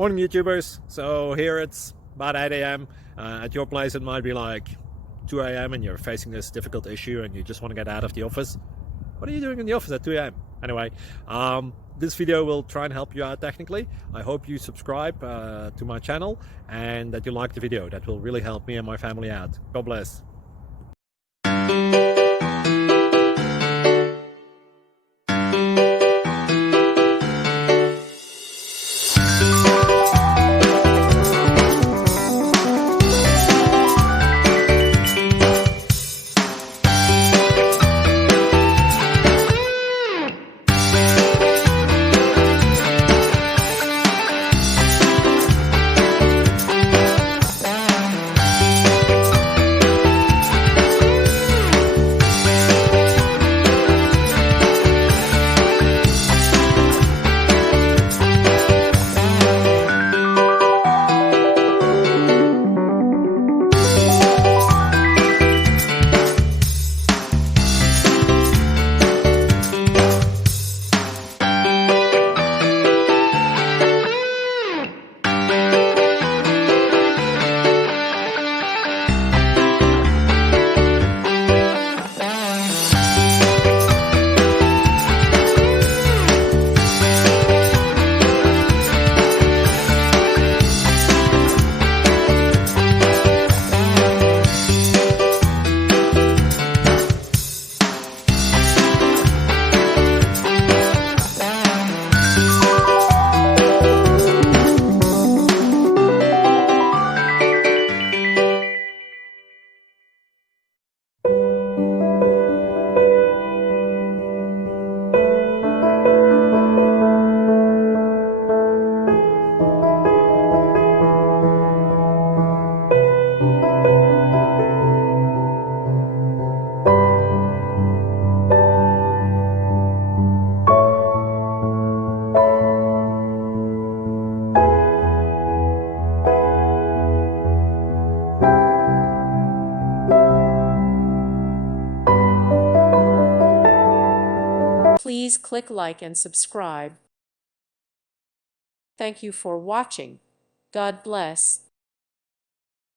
Morning YouTubers. So here it's about 8 a.m. At your place it might be like 2 a.m. and you're facing this difficult issue and you just want to get out of the office. What are you doing in the office at 2 a.m.? Anyway, this video will try and help you out technically. I hope you subscribe to my channel and that you like the video. That will really help me and my family out. God bless. Please click like and subscribe. Thank you for watching. God bless.